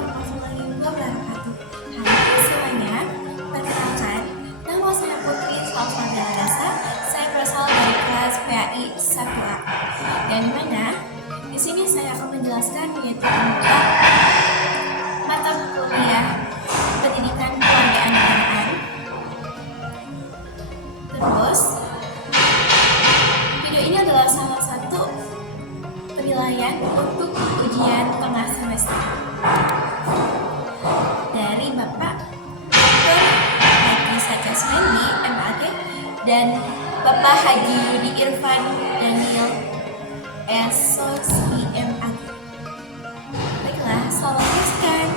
warahmatullahi wabarakatuh. Halo semuanya, perkenalkan, nama saya Putri Salsabila. Saya berasal dari kelas PAI 1A. Dan di mana di sini saya akan menjelaskan yaitu tentang mata kuliah pendidikan kewarganegaraan. Terus, video ini adalah salah satu penilaian untuk ujian tengah semester dari Bapak Dr. Haji Saja Sumendi, MAG, dan Bapak Haji Yudi Irfan Daniel, SOSI, MAG. Baiklah, selamat menyaksikan.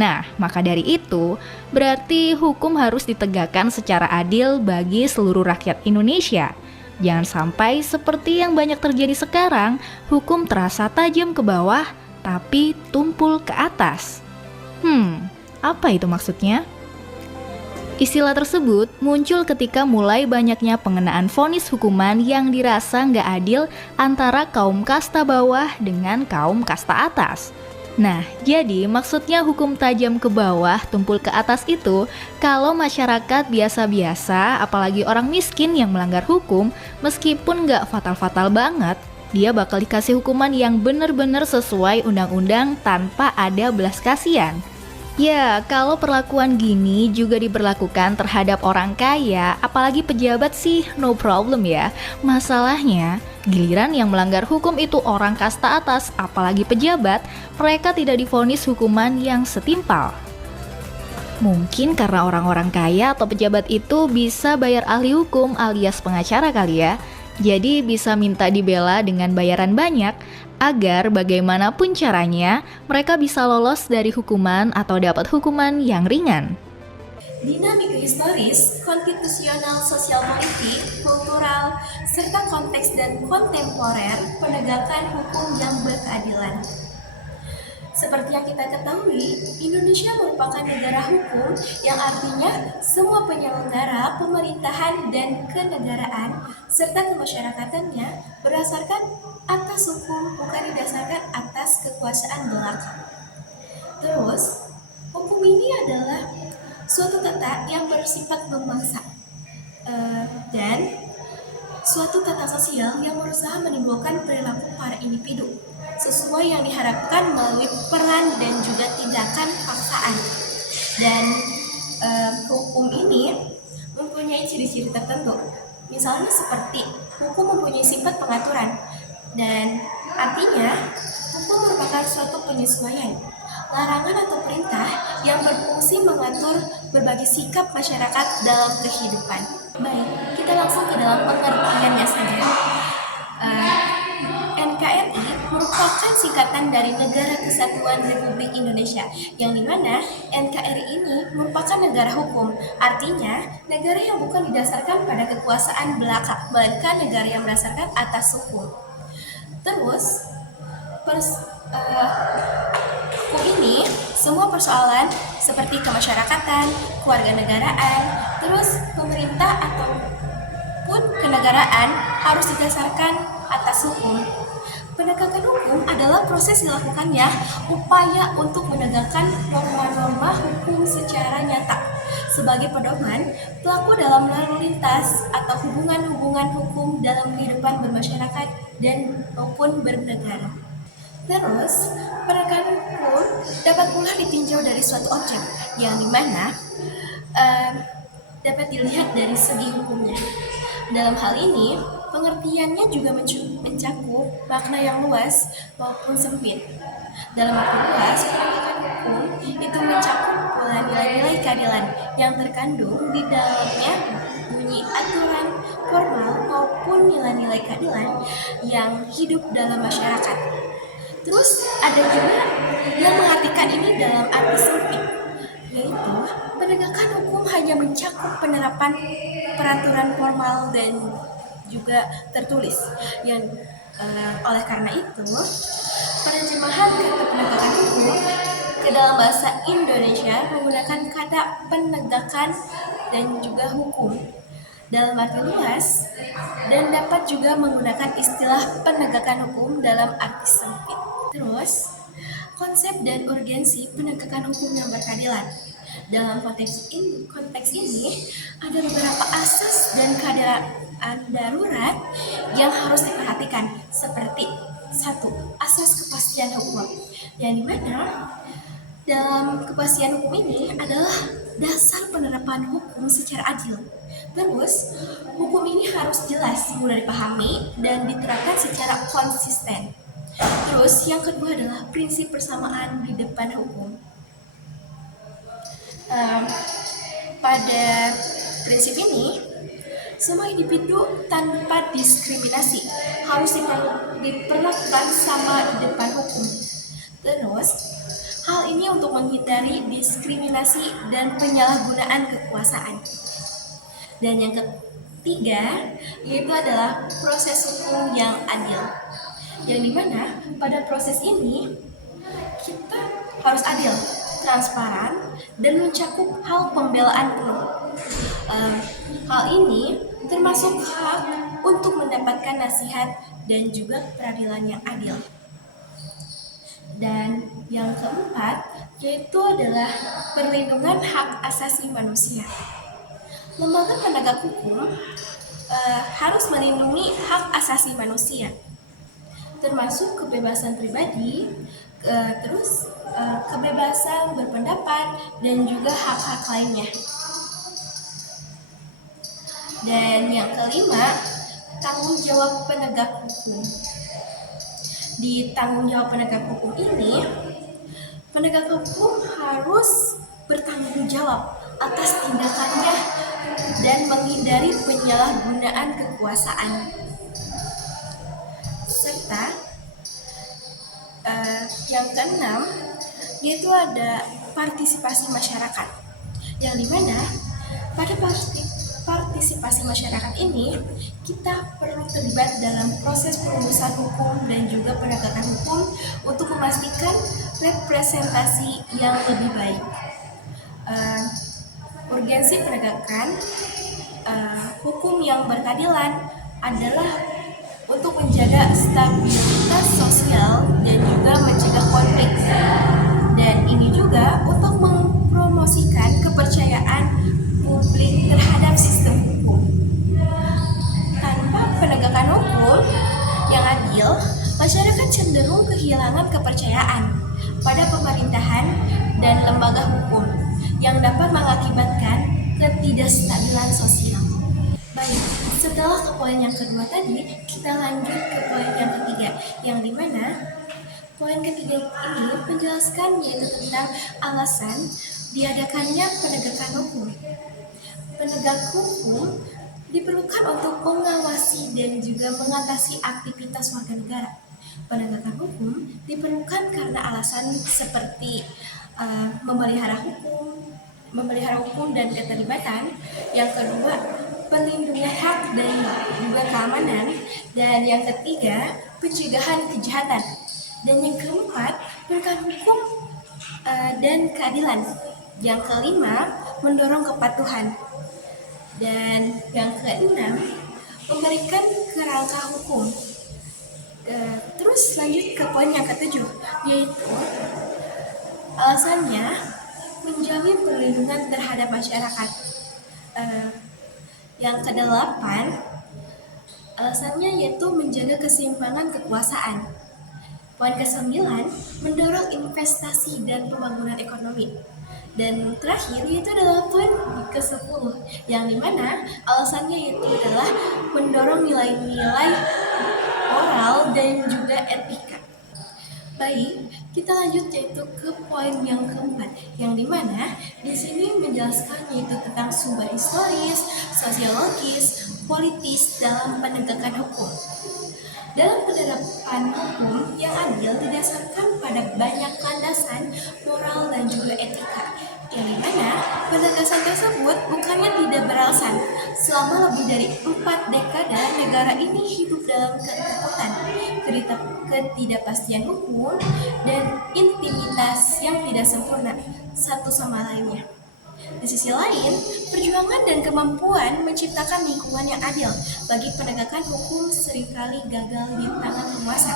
Nah, maka dari itu, berarti hukum harus ditegakkan secara adil bagi seluruh rakyat Indonesia. Jangan sampai seperti yang banyak terjadi sekarang, hukum terasa tajam ke bawah, tapi tumpul ke atas. Apa itu maksudnya? Istilah tersebut muncul ketika mulai banyaknya pengenaan vonis hukuman yang dirasa nggak adil antara kaum kasta bawah dengan kaum kasta atas. Nah, jadi maksudnya hukum tajam ke bawah, tumpul ke atas itu kalau masyarakat biasa-biasa, apalagi orang miskin yang melanggar hukum, meskipun nggak fatal-fatal banget, dia bakal dikasih hukuman yang benar-benar sesuai undang-undang tanpa ada belas kasihan. Ya, kalau perlakuan gini juga diberlakukan terhadap orang kaya, apalagi pejabat sih no problem ya. Masalahnya, giliran yang melanggar hukum itu orang kasta atas, apalagi pejabat, mereka tidak divonis hukuman yang setimpal. Mungkin karena orang-orang kaya atau pejabat itu bisa bayar ahli hukum alias pengacara kali ya. Jadi bisa minta dibela dengan bayaran banyak, agar bagaimanapun caranya mereka bisa lolos dari hukuman atau dapat hukuman yang ringan. Dinamika historis, konstitusional, sosial politik, kultural, serta konteks dan kontemporer penegakan hukum yang berkeadilan. Seperti yang kita ketahui, Indonesia merupakan negara hukum yang artinya semua penyelenggara, pemerintahan, dan kenegaraan serta kemasyarakatannya berdasarkan atas hukum, bukan didasarkan atas kekuasaan belaka. Terus, hukum ini adalah suatu tata yang bersifat membangsa dan suatu tata sosial yang berusaha menimbulkan perilaku para individu sesuai yang diharapkan melalui peran dan juga tindakan paksaan. Dan hukum ini mempunyai ciri-ciri tertentu. Misalnya seperti hukum mempunyai sifat pengaturan, dan artinya hukum merupakan suatu penyesuaian, larangan atau perintah yang berfungsi mengatur berbagai sikap masyarakat dalam kehidupan. Baik, kita langsung ke dalam pengertiannya saja. NKRI merupakan singkatan dari Negara Kesatuan Republik Indonesia, yang dimana NKRI ini merupakan negara hukum. Artinya, negara yang bukan didasarkan pada kekuasaan belaka, melainkan negara yang berdasarkan atas hukum. Terus, hukum ini semua persoalan seperti kemasyarakatan, kewarganegaraan, terus pemerintah ataupun kenegaraan harus didasarkan atas hukum. Penegakan hukum adalah proses dilakukannya upaya untuk menegakkan norma-norma hukum secara nyata sebagai pedoman pelaku dalam lalu lintas atau hubungan-hubungan hukum dalam kehidupan bermasyarakat dan maupun bernegara. Terus, penegakan hukum dapat pula ditinjau dari suatu objek yang dimana dapat dilihat dari segi hukumnya. Dalam hal ini, pengertiannya juga mencakup makna yang luas maupun sempit. Dalam arti luas, penegakan hukum itu mencakup pula nilai-nilai keadilan yang terkandung di dalamnya, bunyi aturan formal maupun nilai-nilai keadilan yang hidup dalam masyarakat. Terus ada juga yang mengartikan ini dalam arti sempit, yaitu penegakan hukum hanya mencakup penerapan peraturan formal dan juga tertulis. Yang oleh karena itu, penerjemahan kata penegakan hukum ke dalam bahasa Indonesia menggunakan kata penegakan dan juga hukum dalam arti luas, dan dapat juga menggunakan istilah penegakan hukum dalam arti sempit. Terus, konsep dan urgensi penegakan hukum yang berkeadilan. Dalam konteks ini ada beberapa asas dan keadaan darurat yang harus diperhatikan, seperti satu, asas kepastian hukum, yang dimana dalam kepastian hukum ini adalah dasar penerapan hukum secara adil. Terus, hukum ini harus jelas, mudah dipahami, dan diterapkan secara konsisten. Terus, yang kedua adalah prinsip persamaan di depan hukum. Pada prinsip ini, semua individu tanpa diskriminasi harus diperlakukan sama di depan hukum. Terus, hal ini untuk menghindari diskriminasi dan penyalahgunaan kekuasaan. Dan yang ketiga, yaitu adalah proses hukum yang adil. Yang dimana pada proses ini, kita harus adil, transparan, dan mencakup hal pembelaan penuh. Hal ini termasuk hak untuk mendapatkan nasihat dan juga peradilan yang adil. Dan yang keempat, yaitu adalah perlindungan hak asasi manusia. Lembaga penegak hukum harus melindungi hak asasi manusia, termasuk kebebasan pribadi, kebebasan berpendapat, dan juga hak-hak lainnya. Dan yang kelima, tanggung jawab penegak hukum. Di tanggung jawab penegak hukum ini, penegak hukum harus bertanggung jawab atas tindakannya dan menghindari penyalahgunaan kekuasaan. Serta yang keenam, yaitu ada partisipasi masyarakat, yang dimana pada partisipasi masyarakat ini kita perlu terlibat dalam proses perumusan hukum dan juga penegakan hukum untuk memastikan representasi yang lebih baik. Urgensi penegakan hukum yang berkeadilan adalah untuk menjaga stabilitas sosial dan juga mencegah konflik. Dan ini juga untuk mempromosikan kepercayaan publik terhadap sistem hukum. Tanpa penegakan hukum yang adil, masyarakat cenderung kehilangan kepercayaan pada pemerintahan dan lembaga hukum yang dapat mengakibatkan ketidakstabilan sosial. Baik, setelah ke poin yang kedua tadi, kita lanjut ke poin yang ketiga, yang dimana poin ketiga ini menjelaskan yaitu tentang alasan diadakannya penegakan hukum. Penegak hukum diperlukan untuk mengawasi dan juga mengatasi aktivitas warga negara. Penegakan hukum diperlukan karena alasan seperti memelihara hukum dan keterlibatan. Yang kedua, perlindungan hak dan juga keamanan. Dan yang ketiga, pencegahan kejahatan. Dan yang keempat, penegakan hukum dan keadilan. Yang kelima, mendorong kepatuhan. Dan yang keenam, memberikan kerangka hukum. Terus lanjut ke poin yang ketujuh, yaitu alasannya menjamin perlindungan terhadap masyarakat. Yang kedelapan, alasannya yaitu menjaga keseimbangan kekuasaan. Poin ke-9, mendorong investasi dan pembangunan ekonomi. Dan terakhir yaitu adalah poin ke-10, yang dimana alasannya yaitu adalah mendorong nilai-nilai moral dan juga etika. Baik, kita lanjut yaitu ke poin yang keempat, yang dimana di sini menjelaskan yaitu tentang sumber historis, sosiologis, politis dalam penegakan hukum. Dalam penerapan hukum yang adil didasarkan pada banyak landasan moral dan juga etika, yang dimana penegasan tersebut bukannya tidak beralasan. Selama lebih dari 4 dekade, negara ini hidup dalam ketakutan, ketidakpastian hukum, dan intimitas yang tidak sempurna satu sama lainnya. Di sisi lain, perjuangan dan kemampuan menciptakan lingkungan yang adil bagi penegakan hukum seringkali gagal di tangan penguasa.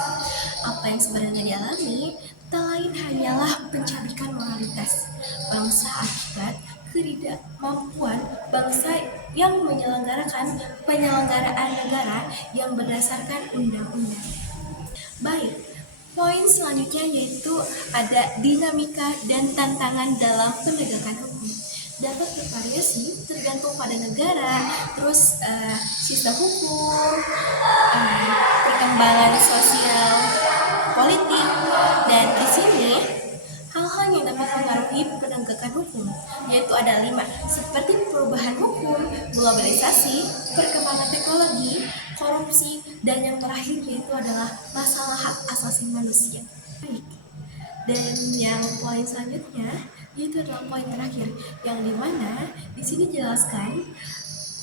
apa yang sebenarnya dialami tak lain hanyalah pencabikan moralitas bangsa akibat ketidakmampuan bangsa yang menyelenggarakan penyelenggaraan negara yang berdasarkan undang-undang. Baik, poin selanjutnya yaitu ada dinamika dan tantangan dalam penegakan hukum. Dapat bervariasi tergantung pada negara, terus sistem hukum, perkembangan sosial, politik, dan di sini hal-hal yang dapat mempengaruhi penegakan hukum yaitu ada 5, seperti perubahan hukum, globalisasi, perkembangan teknologi, korupsi, dan yang terakhir yaitu adalah masalah hak asasi manusia. Baik. Dan yang poin selanjutnya yaitu adalah poin terakhir yang dimana di sini jelaskan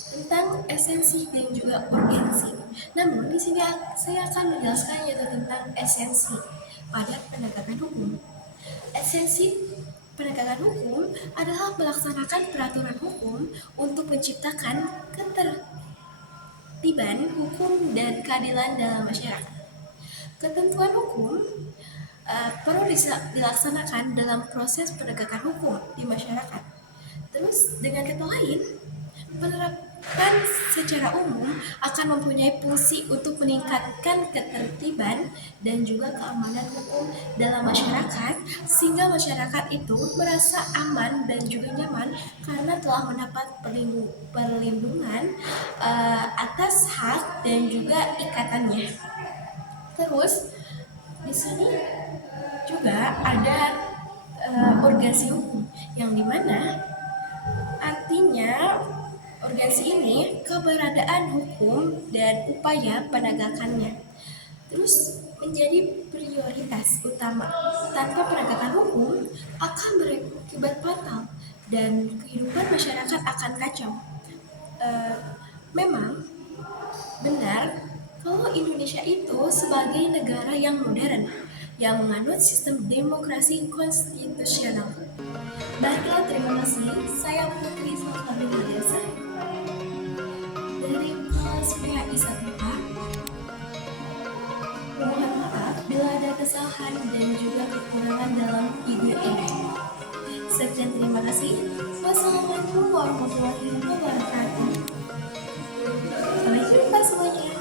tentang esensi dan juga urgensi. Namun di sini saya akan menjelaskan yaitu tentang esensi pada penegakan hukum. Esensi penegakan hukum adalah melaksanakan peraturan hukum untuk menciptakan ketertiban hukum dan keadilan dalam masyarakat. Ketentuan hukum perlu dilaksanakan dalam proses penegakan hukum di masyarakat. Terus dengan kata lain, penerapan secara umum akan mempunyai fungsi untuk meningkatkan ketertiban dan juga keamanan hukum dalam masyarakat sehingga masyarakat itu merasa aman dan juga nyaman karena telah mendapat perlindungan atas hak dan juga ikatannya. Terus di sini juga ada urgensi hukum yang dimana artinya urgensi ini keberadaan hukum dan upaya penegakannya terus menjadi prioritas utama. Tanpa penegakan hukum akan berakibat fatal dan kehidupan masyarakat akan kacau. Memang benar kalau Indonesia itu sebagai negara yang modern yang menganut sistem demokrasi konstitusional. Baiklah, terima kasih. Saya Putri Salsabila Biasa dari kelas PHI 1A. Mohon maaf bila ada kesalahan dan juga kekurangan dalam video ini. Sekian, terima kasih. Wassalamualaikum warahmatullahi wabarakatuh. Sampai jumpa semuanya.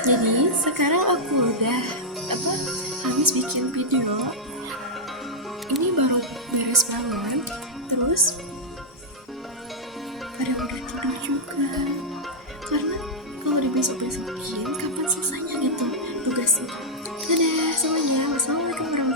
Jadi sekarang aku udah habis bikin video. Ini baru beres banget. Terus kadang udah tidur juga. Karena kalau dibesok-besokin kapan selesainya gitu tugasnya. Dadah semuanya. Wassalamualaikum warahmatullahi wabarakatuh.